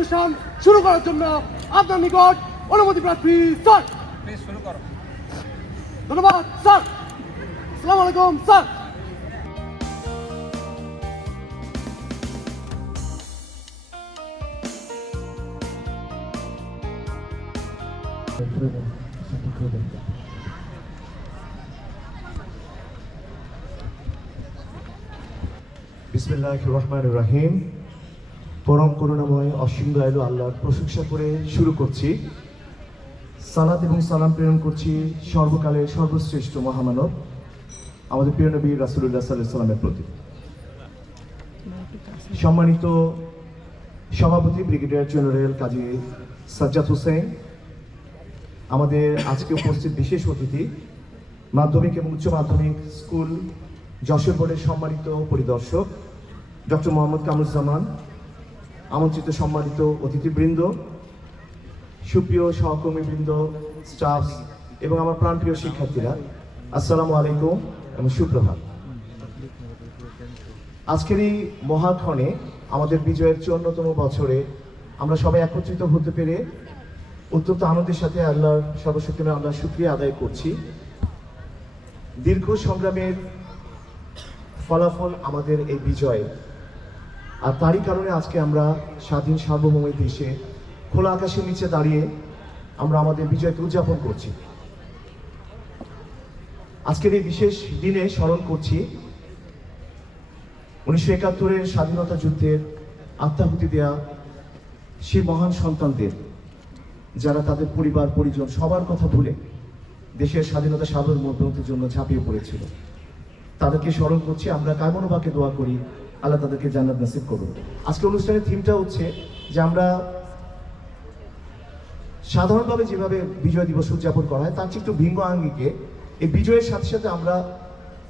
অনুষ্ঠান শুরু করার জন্য আপনার নিকট অনুমতি প্রার্থী স্যার। শুরু করো। ধন্যবাদ স্যার। আসসালামু আলাইকুম স্যার। বিসমিল্লাহ রহমান রাহিম। পরম করুণাময় অসীম দয়ালু আল্লাহর প্রশংসা করে শুরু করছি। সালাত এবং সালাম প্রেরণ করছি সর্বকালের সর্বশ্রেষ্ঠ মহামানব, আমাদের প্রিয় নবী রাসুল্লাহ সাল্লাহ সাল্লামের প্রতি। সম্মানিত সভাপতি ব্রিগেডিয়ার জেনারেল কাজী সাজ্জাদ হোসেন, আমাদের আজকে উপস্থিত বিশেষ অতিথি, মাধ্যমিক এবং উচ্চ মাধ্যমিক স্কুল যশোর বোর্ডের সম্মানিত পরিদর্শক, ডক্টর মোহাম্মদ কামরুজ্জামান আমন্ত্রিত সম্মানিত অতিথিবৃন্দ, সুপ্রিয় সহকর্মীবৃন্দ স্টাফ এবং আমার প্রাণপ্রিয় শিক্ষার্থীরা, আসসালামু আলাইকুম এবং সুপ্রভাত। আজকের এই মহাক্ষণে আমাদের বিজয়ের চুয়ান্নতম বছরে আমরা সবাই একত্রিত হতে পেরে অত্যন্ত আনন্দের সাথে আল্লাহর সর্বশক্তিমান আমরা শুক্রিয়া আদায় করছি। দীর্ঘ সংগ্রামের ফলাফল আমাদের এই বিজয় আর তারই কারণে আজকে আমরা স্বাধীন সার্বভৌম দেশে খোলা আকাশের নিচে দাঁড়িয়ে আমরা আমাদের বিজয়কে উদযাপন করছি। আজকের এই বিশেষ দিনে স্মরণ করছি উনিশশো একাত্তরের স্বাধীনতা যুদ্ধের আত্মাহুতি দেয়া সেই মহান সন্তানদের, যারা তাদের পরিবার, পরিজন সবার কথা ভুলে দেশের স্বাধীনতা সার্বভৌমত্বের জন্য ঝাঁপিয়ে পড়েছিল। তাদেরকে স্মরণ করছি, আমরা কায়মনোবাকে দোয়া করি আল্লাহ তাদেরকে জান্নাত নাসিব করুন আজকে অনুষ্ঠানের থিমটা হচ্ছে যে আমরা সাধারণভাবে যেভাবে বিজয় দিবস উদযাপন করা হয়, তার চেয়ে একটু ভিন্ন আঙ্গিকে, এই বিজয়ের সাথে সাথে আমরা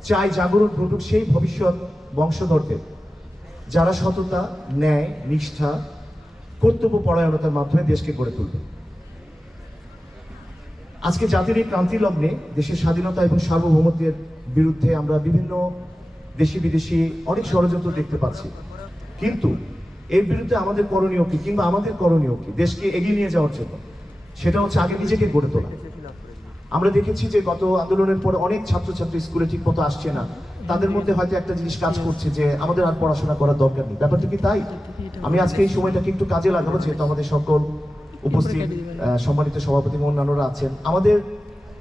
চাই জাগরণ ঘটুক সেই ভবিষ্যৎ বংশধরদের। যারা সততা, ন্যায়, নিষ্ঠা কর্তব্য পরায়ণতার মাধ্যমে দেশকে গড়ে তুলবে। আজকে জাতির এই ক্রান্তি লগ্নে দেশের স্বাধীনতা এবং সার্বভৌমত্বের বিরুদ্ধে আমরা বিভিন্ন দেশি বিদেশি অনেক ষড়যন্ত্র দেখতে পাচ্ছি। কিন্তু এর বিরুদ্ধে আমাদের করণীয় কি কিংবা আমাদের করণীয় কি? দেশকে এগিয়ে নিয়ে যাওয়ার জন্য। সেটা হচ্ছে আগে নিজেকে গড়ে তোলা। আমরা দেখেছি যে গত আন্দোলনের পরে অনেক ছাত্রছাত্রী স্কুলে ঠিক মতো আসছে না। তাদের মধ্যে হয়তো একটা জিনিস কাজ করছে যে আমাদের আর পড়াশোনা করার দরকার নেই। ব্যাপারটা কি তাই? আমি আজকে এই সময়টাকে একটু কাজে লাগাবো, যেহেতু আমাদের সকল উপস্থিত সম্মানিত সভাপতি অন্যান্যরা আছেন। আমাদের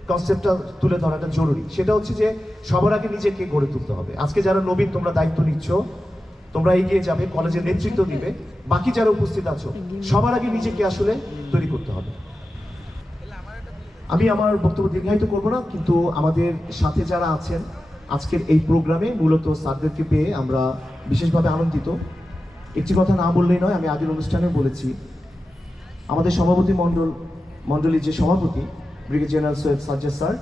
কনসেপ্টটা তুলে ধরাটা জরুরি। সেটা হচ্ছে যে সবার আগে নিজেকে গড়ে তুলতে হবে। আজকে যারা নবীন তোমরা দায়িত্ব নিচ্ছ তোমরা এগিয়ে যাবে কলেজের নেতৃত্ব দিবে। বাকি যারা উপস্থিত আছো সবার আগে নিজেকে আসলে তৈরি করতে হবে। আমি আমার বক্তব্য দীর্ঘায়িত করব না কিন্তু আমাদের সাথে যারা আছেন আজকের এই প্রোগ্রামে মূলত স্যারদেরকে পেয়ে আমরা বিশেষভাবে আনন্দিত। একটি কথা না বললেই নয় আমি আগের অনুষ্ঠানে বলেছি আমাদের সভাপতি মণ্ডল মণ্ডলীর যে সভাপতি brigade general Syed Sajjad sir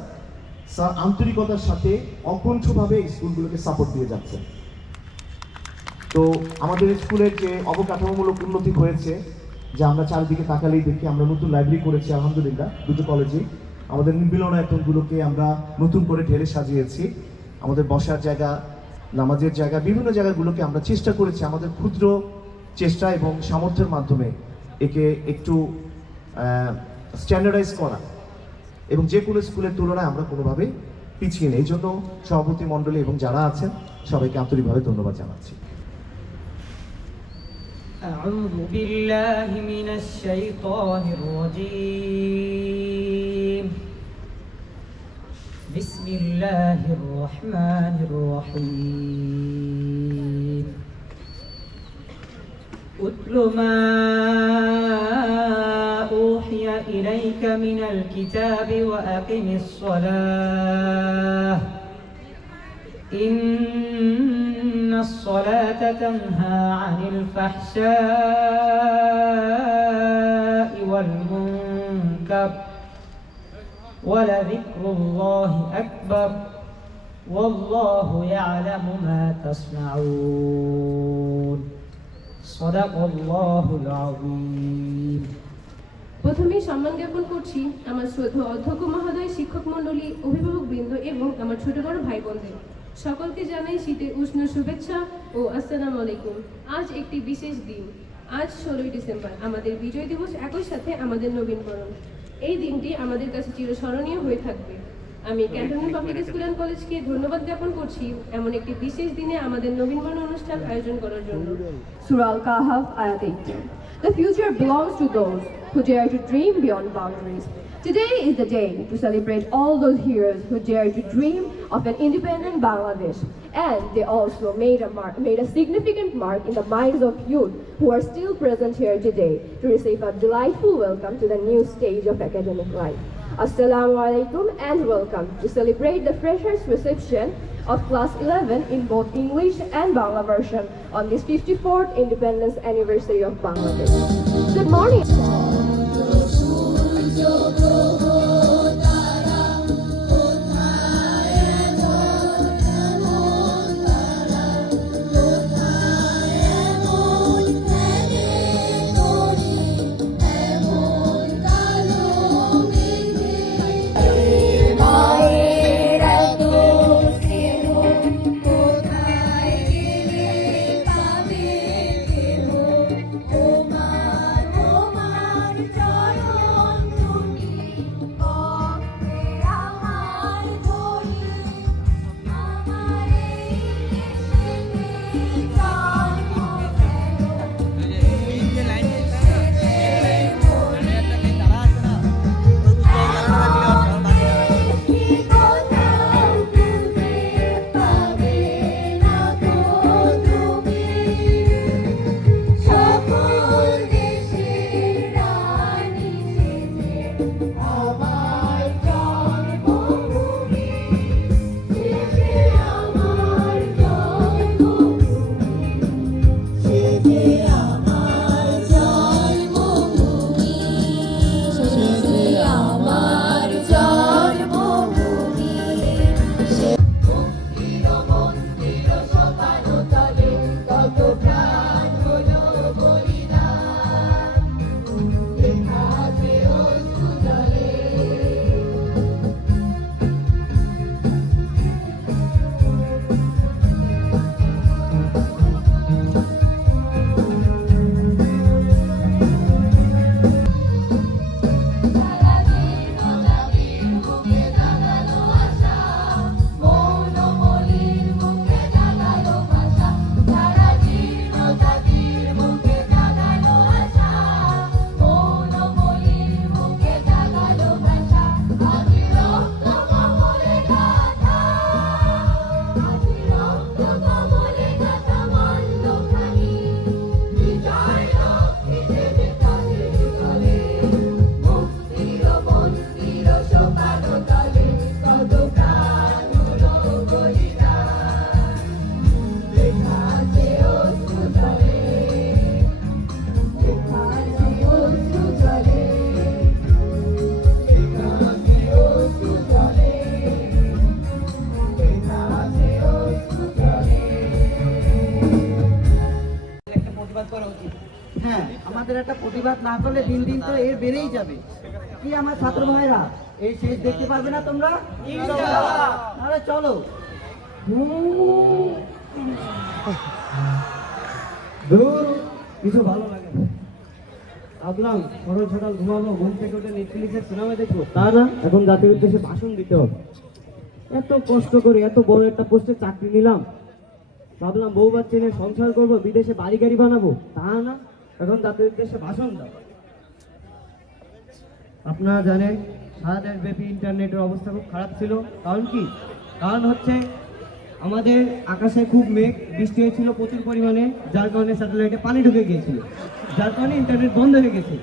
sir আন্তরিকতার সাথে অকণ্ঠভাবে স্কুলগুলোকে সাপোর্ট দিয়ে যাচ্ছেন। তো আমাদের স্কুলের যে অবকাঠামোমূলক উন্নতি হয়েছে, যে আমরা চারিদিকে তাকালেই দেখি, আমরা নতুন লাইব্রেরি করেছি, আলহামদুলিল্লাহ, দুটো কলেজে আমাদের মিলনায়তনগুলোকে আমরা নতুন করে ঢেলে সাজিয়েছি। আমাদের বসার জায়গা, নামাজের জায়গা, বিভিন্ন জায়গাগুলোকে আমরা চেষ্টা করেছি, আমাদের ক্ষুদ্র চেষ্টা এবং সামর্থ্যের মাধ্যমে একে একটু স্ট্যান্ডার্ডাইজ করা। এবং যে কোনো স্কুলের তুলনায় আমরা কোনোভাবে পিছিয়ে নেই এই জন্য সভাপতি মণ্ডলী এবং যারা আছেন সবাইকে আন্তরিকভাবে ধন্যবাদ জানাচ্ছি أعوذ بالله من الشيطان الرجيم بسم الله الرحمن الرحيم أتل ما أوحي إليك من الكتاب وأقم الصلاة. إن الصلاة تنهى عن الفحشاء والمنكر ولذكر الله أكبر والله يعلم ما تصنعون. صدق الله العظيم. প্রথমেই সম্মান জ্ঞাপন করছি আমার শ্রদ্ধা অধ্যক্ষ মহোদয় শিক্ষক মণ্ডলী অভিভাবক বৃন্দ এবং আমার ছোট বড় ভাই বোনদের। সকলকে জানাই শীতের উষ্ণ শুভেচ্ছা ও আসসালামু আলাইকুম। আজ একটি বিশেষ দিন। আজ ষোলোই ডিসেম্বর আমাদের বিজয় দিবস একই সাথে আমাদের নবীনবরণ এই দিনটি আমাদের কাছে চিরস্মরণীয় হয়ে থাকবে। আমি ক্যান্টনমেন্ট পাবলিক স্কুল অ্যান্ড কলেজকে ধন্যবাদ জ্ঞাপন করছি এমন একটি বিশেষ দিনে আমাদের নবীনবরণ অনুষ্ঠান আয়োজন করার জন্য। Al-Kahf, Ayat 18. The future belongs to those who dare to dream beyond boundaries. Today is the day to celebrate all those heroes who dare to dream of an independent Bangladesh. And they also made a, mark, made a significant mark in the minds of youth who are still present here today to receive a delightful welcome to the new stage of academic life. Assalamu alaikum and welcome to celebrate the freshers reception of class 11 in both English and Bangla version on this 54th independence anniversary of Bangladesh. Good morning. একটা হ্যাঁ আমাদের একটা প্রতিবাদ না করলে দিন দিন তো এর বেড়েই যাবে। কি আমার ছাত্র ভাইরা? এই শেষ দেখতে পারবে না তোমরা? আরে চলো। দূর কিছু ভালো লাগে ভাবলাম সকাল সকাল ঘুমাবো ঘুম থেকে উঠে নেটফ্লিক্সের সিনেমা দেখব। তা না এখন জাতির উদ্দেশ্যে ভাষণ দিতে হবে। এত কষ্ট করে এত বড় একটা পোস্টে চাকরি নিলাম। ভাবলাম বউ বাচ্চা নিয়ে সংসার করব বিদেশে বাড়ি গাড়ি বানাবো। তা না। এখন তাদের উদ্দেশ্যে ভাষণ দাও। আপনারা জানেন, সারা দেশব্যাপী ইন্টারনেটের অবস্থা খুব খারাপ ছিল। কারণ কি? কারণ হচ্ছে, আমাদের আকাশে খুব মেঘ, বৃষ্টি হয়েছিল প্রচুর পরিমাণে, যার কারণে স্যাটেলাইটে পানি ঢুকে গিয়েছিল। যার কারণে ইন্টারনেট বন্ধ হয়ে গেছে।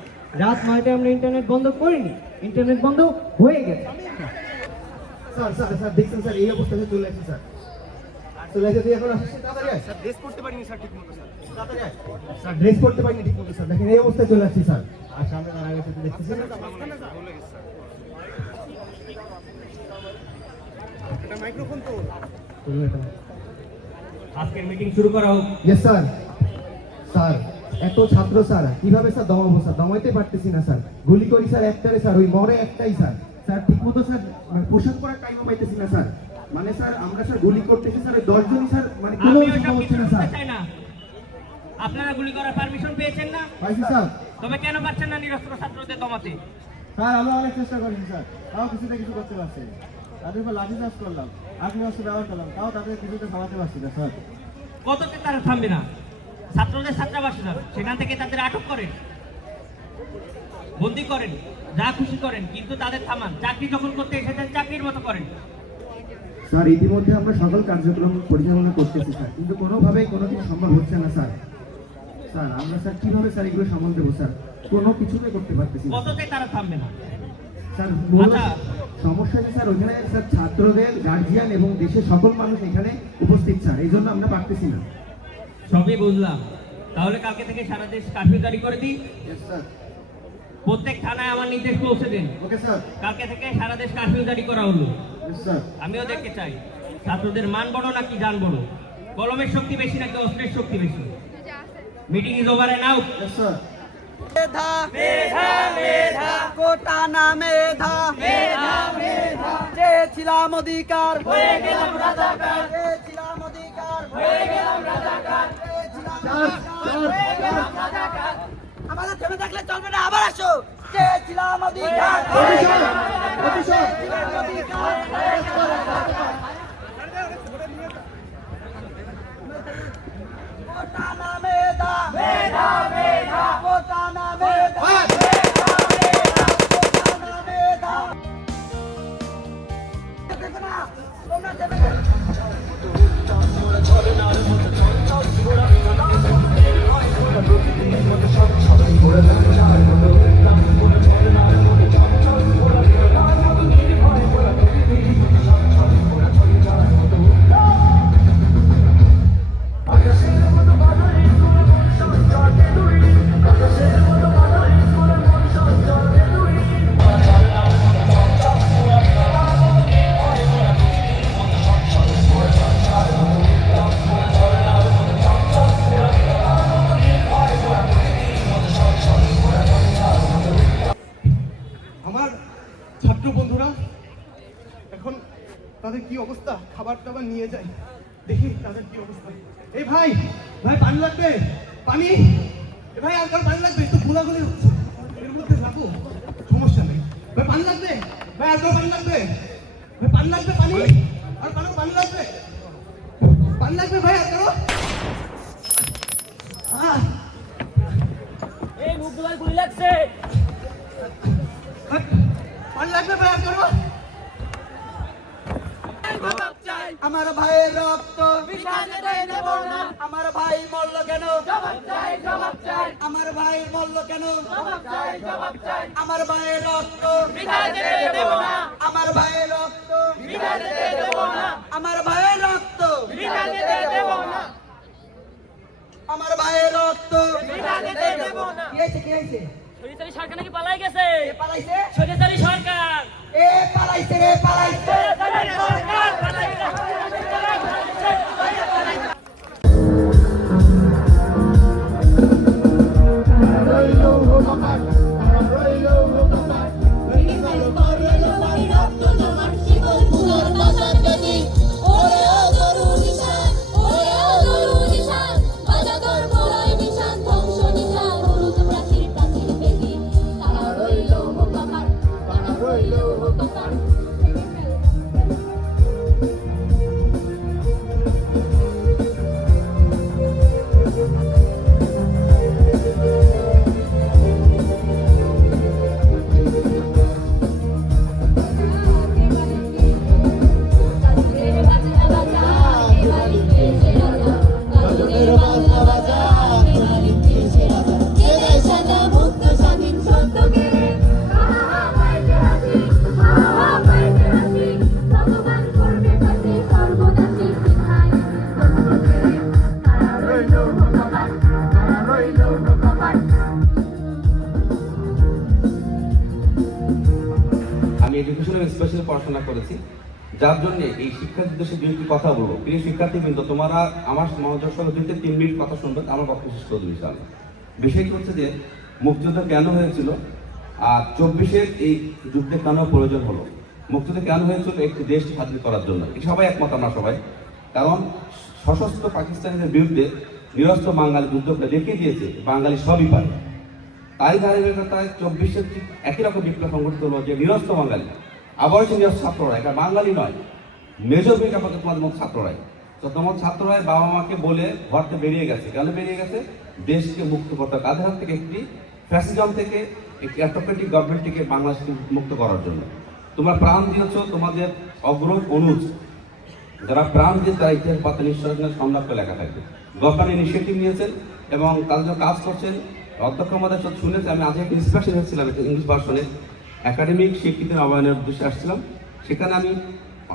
রাত নয়টায় আমরা ইন্টারনেট বন্ধ করিনি। ইন্টারনেট বন্ধ হয়ে গেছে। স্যার স্যার স্যার, দেখছেন, স্যার, এই অবস্থাতে চলে আসছে, স্যার। চলে আসে এখন আসছিস স্যার ড্রেস করতে পারিনি স্যার ঠিক স্যার। স্যার ড্রেস করতে পারিনি ঠিক স্যার। দেখেন এই অবস্থায় চলে আসছি স্যার। আর সামনে দাঁড়া গেছে তুই দেখতেছেন আজকের মিটিং শুরু করা হোক। Yes sir. স্যার এত ছাত্র স্যার। কীভাবে স্যার দমাবো স্যার? দমাইতে পারতেছি না স্যার। গুলি করি স্যার একটারে স্যার। ওই মরে একটাই স্যার। স্যার ঠিক মতো স্যার মানে পোশাক পরার টাইমও পাইতেছি না স্যার। মানে স্যার আমরা স্যার গুলি করতেছি স্যার ওই দশজনই স্যার মানে কোনো ওসব হচ্ছে না স্যার। না। আপনারা গুলি করার পারমিশন পেয়েছেন না? পাইছি স্যার। তবে কেন পাচ্ছেন না নিরস্ত্র ছাত্রদের দমাতে? স্যার আমরা অনেক চেষ্টা করেছি স্যার। তাও কিছুতে কিছু করতে পারছি তাদের উপর লাঠি চাষ করলাম আগ্নি অস্ত্র ব্যবহার করলাম তাও তাদের কিছুতে থামাতে পারছি না স্যার। কততে তারা থামবে না? ছাত্রদের ছাত্রাবাসে যাবে সেখান থেকে তাদের আটক করেন। বন্দি করেন যা খুশি করেন কিন্তু তাদের থামান। চাকরি যখন করতে এসেছেন চাকরির মতো করেন। স্যার ইতিমধ্যে আমরা সকল কার্যক্রম পরিচালনা করতেছি স্যার। কিন্তু কোনোভাবেই কোনো কিছু সম্ভব হচ্ছে না স্যার। স্যার আমরা স্যার কীভাবে স্যার এগুলো সামাল দেবো স্যার? কোনো কিছুতে করতে পারতেছি না কততে তারা থামবে না? স্যার মূল আচ্ছা। সমস্যা যে স্যার স্যার ছাত্রদের গার্জিয়ান এবং দেশের সকল মানুষ এখানে উপস্থিত স্যার। এই জন্য আমরা পারতেছি না। সবই বুঝলাম। তাহলে কালকে থেকে সারা দেশ কারফিউ জারি করে দিই? স্যার প্রত্যেক থানায় আমার নির্দেশ পৌঁছে দিন। ওকে স্যার কালকে থেকে সারা দেশ কারফিউ জারি করা হলো। আমিও দেখতে চাই। ছাত্রদের মান বড় নাকি জান বড়? কলমের শক্তি বেশি নাকি অস্ত্রের শক্তি বেশি? Meeting is over and out sir মেধা মেধা মেধা। কোটা না মেধা। মেধা মেধা। চেয়েছিলাম অধিকার। হয়ে গেলাম রাজাকার। চেয়েছিলাম অধিকার। হয়ে গেলাম রাজাকার। চেয়েছিলাম অধিকার, হয়ে গেলাম রাজাকার। আমাদের থেমে থাকলে চলবে না আবার আসো। চেয়েছিলাম অধিকার হয়ে গেলাম রাজাকার। চেয়েছিলাম অধিকার হয়ে গেলাম রাজাকার। কোটা না মেধা মেধা মেধা কোটা না মেধা মেধা মেধা কোটা না তাদের কি অবস্থা? খাবার টাবার নিয়ে যায় দেখি তাদের কি অবস্থা। এই ভাই ভাই পানি লাগবে? পানি? এ ভাই আর পানি লাগবে? একটু গোলাগুলি হচ্ছে। এর মধ্যে থাকো। সমস্যা নেই। ভাই পানি লাগবে? ভাই আর পানি লাগবে? ভাই পানি লাগবে পানি? আর কারও পানি লাগবে? পানি লাগবে ভাই আর কারও? এই মুখগুলাই গুলি লাগছে। পানি লাগবে ভাই আর কারও? আমার ভাইয়ের রক্ত আমার ভাই মরল কেন? আমার ভাই মরল কেন? আমার ভাইয়ের রক্ত আমার ভাইয়ের রক্ত আমার ভাইয়ের রক্ত আমার ভাইয়ের রক্ত কি হয়েছে কি হয়েছে? সরিতারি সরকার নাকি পালাই গেছে? পালাইছে? সরিতারি সরকার। এ পালাইছে রে পালাইছে? সরকার পালাই গেছে আমি শিক্ষার্থীদের দেশে দুইটি কথা বলব। প্রিয় শিক্ষার্থীবৃন্দ, তোমরা আমার মনোযোগ সহ দুইতে তিন মিনিট কথা শুনবে, আমার পক্ষে শেষ করে দেবে বিষয়টি হচ্ছে যে, মুক্তিযুদ্ধ কেন হয়েছিল? আর চব্বিশের এই যুদ্ধে কেন প্রয়োজন হলো? মুক্তিযুদ্ধ কেন হয়েছিল? একটি দেশকে স্বাধীন করার জন্য। এই সবাই একমত আমরা সবাই। কারণ সশস্ত্র পাকিস্তানিদের বিরুদ্ধে নিরস্ত্র বাঙালি উদ্যোগটা দেখিয়ে দিয়েছে বাঙালি সবই পারে। তাই ধারাবাহিকতায় চব্বিশের একই রকম বিপ্লব সংগঠিত হলো যে, নিরস্ত্র বাঙালি, আবার হচ্ছে নিরস্ত্র ছাত্ররা। এটা বাঙালি নয় মেজর ভূমিকা পাবে তোমাদের মতো ছাত্ররাই তো তোমার ছাত্ররাই বাবা মাকে বলে ঘরতে বেরিয়ে গেছে। কেন বেরিয়ে গেছে? দেশকে মুক্ত করতে। কাদের হাত থেকে একটি ফ্যাসিজম থেকে একটি অ্যাটোক্রেটিক গভর্নমেন্টকে বাংলাদেশকে মুক্ত করার জন্য। তোমরা প্রাণ দিয়েছ তোমাদের অগ্রজ অনুজ। যারা প্রাণ দিয়ে তারা ইতিহাস পাতা নিশ্চয় সংলাপ লেখা থাকবে। গভর্নমেন্ট ইনিশিয়েটিভ নিয়েছেন এবং তাদের জন্য কাজ করছেন। অধ্যক্ষ আমাদের সাথে শুনেছে, আমি আজকে একটা ইন্সপিরেশন হয়েছিলাম ইংলিশ ভার্সনে একাডেমিক শিক্ষিতের নবায়নের উদ্দেশ্যে আসছিলাম। সেখানে আমি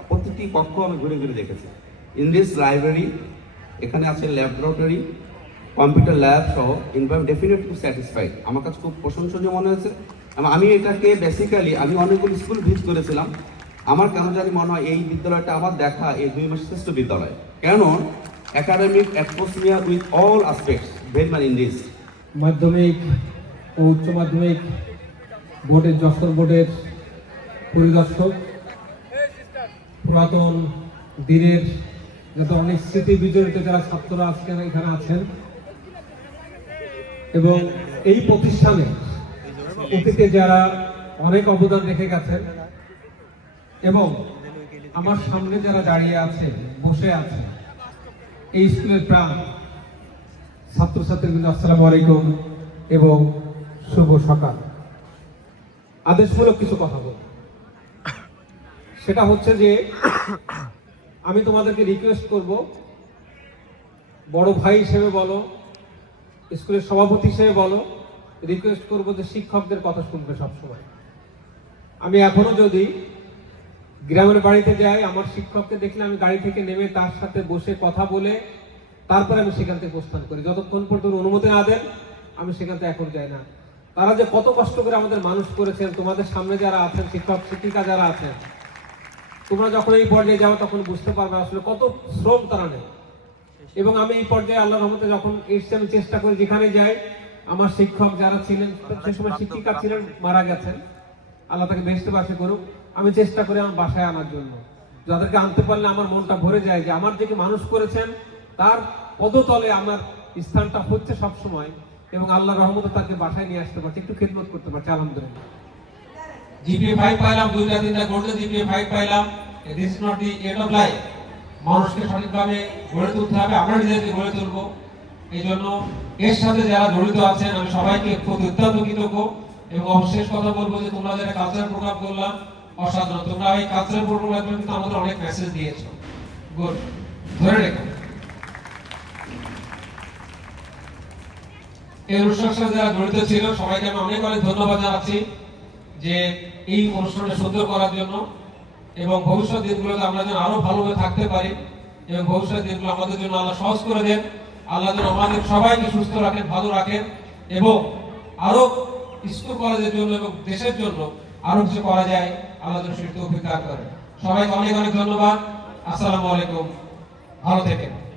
প্রতিটি কক্ষ আমি ঘুরে ঘুরে দেখেছি। ইংলিশ লাইব্রেরি এখানে আছে ল্যাবরেটরি কম্পিউটার ল্যাব সহ ইনভাইট ডেফিনেটলি স্যাটিসফাইড আমার কাছে খুব প্রশংসনীয় মনে হয়েছে। আমি এটাকে বেসিক্যালি আমি অনেকগুলো স্কুল ভিজিট করেছিলাম। আমার কেন জানি মনে হয় এই বিদ্যালয়টা আমার দেখা এই দুই মাসের শ্রেষ্ঠ বিদ্যালয়। কেন? Academic atmosphere with all aspects very মান ইন দিস মাধ্যমিক ও উচ্চ মাধ্যমিক বোর্ডের যশোর বোর্ডের পরিদর্শক। পুরাতন দিনের যত অনেক স্মৃতি বিজড়িত যারা ছাত্ররা আজকে এখানে আছেন, এবং এই প্রতিষ্ঠানে অতীতে যারা অনেক অবদান রেখে গেছেন, এবং আমার সামনে যারা দাঁড়িয়ে আছে, বসে আছে, এই স্কুলের প্রাণ, ছাত্রছাত্রীবৃন্দ, আসসালামু আলাইকুম এবং শুভ সকাল। আদেশমূলক কিছু কথা বল সেটা হচ্ছে যে আমি তোমাদেরকে রিকোয়েস্ট করব, বড় ভাই হিসেবে বলো, স্কুলের সভাপতি হিসেবে বলো রিকোয়েস্ট করব যে শিক্ষকদের কথা শুনবে সবসময়। আমি এখনও যদি গ্রামের বাড়িতে যাই, আমার শিক্ষককে দেখলে আমি গাড়ি থেকে নেমে তার সাথে বসে কথা বলে তারপরে আমি সেখান থেকে প্রস্থান করি। যতক্ষণ পর্যন্ত অনুমতি না দেন, আমি সেখান থেকে এখন যাই না। তারা যে কত কষ্ট করে আমাদের মানুষ করেছেন, তোমাদের সামনে যারা আছেন, শিক্ষক, শিক্ষিকা যারা আছেন তোমরা যখন এই পর্যায়ে যাও, তখন বুঝতে পারবে আসলে কত শ্রম তারা নেয়। এবং আমি এই পর্যায়ে আল্লাহ রহমতে যখন এসছি, আমি চেষ্টা করি যেখানে যাই, আমার শিক্ষক যারা ছিলেন, সে সময় শিক্ষিকা ছিলেন, মারা গেছেন। আল্লাহ তাকে বেসতে বাসে করুক। আমি চেষ্টা করি আমার বাসায় আনার জন্য। যাদেরকে আনতে পারলে আমার মনটা ভরে যায় যে আমার যে মানুষ করেছেন, তার পদতলে আমার স্থানটা হচ্ছে সব সময় এবং আল্লাহ রহমতে তাকে বাসায় নিয়ে আসতে পারছে, একটু খেদমত করতে পারছে, আলহামদুলিল্লাহ। জিপিএ ফাইভ পাইলাম দুইটা তিনটা গোল্ডেন জিপিএ ফাইভ পাইলাম। This not the end of life মানুষকে সঠিকভাবে গড়ে তুলতে হবে, আমরা নিজেদেরকে গড়ে তুলবো। এই জন্য এর সাথে যারা জড়িত আছেন, আমি সবাইকে প্রতি অত্যন্ত কৃতজ্ঞ এবং অবশেষ কথা বলব যে তোমরা যারা কালচারাল প্রোগ্রাম করলাম, অসাধারণ। তোমরা এই কালচারাল প্রোগ্রামের কিন্তু আমাদের অনেক মেসেজ দিয়েছ। গুড ধরে রেখো। এই অনুষ্ঠানের সাথে যারা জড়িত ছিল, সবাইকে আমি অনেক অনেক ধন্যবাদ জানাচ্ছি। যে এই অনুষ্ঠানটা সুন্দর করার জন্য এবং ভবিষ্যৎ দিনগুলোতে আমরা যেন আরও ভালোভাবে থাকতে পারি এবং ভবিষ্যৎ দিনগুলো আমাদের জন্য আল্লাহ সহজ করে দেন। আল্লাহ যেন আমাদের সবাইকে সুস্থ রাখেন, ভালো রাখেন এবং আরও স্কুল কলেজের জন্য এবং দেশের জন্য আরও কিছু করা যায়। আল্লাহ যেন সেটি অভিজ্ঞতা করেন। সবাইকে অনেক অনেক ধন্যবাদ। আসসালামু আলাইকুম। ভালো থেকেন।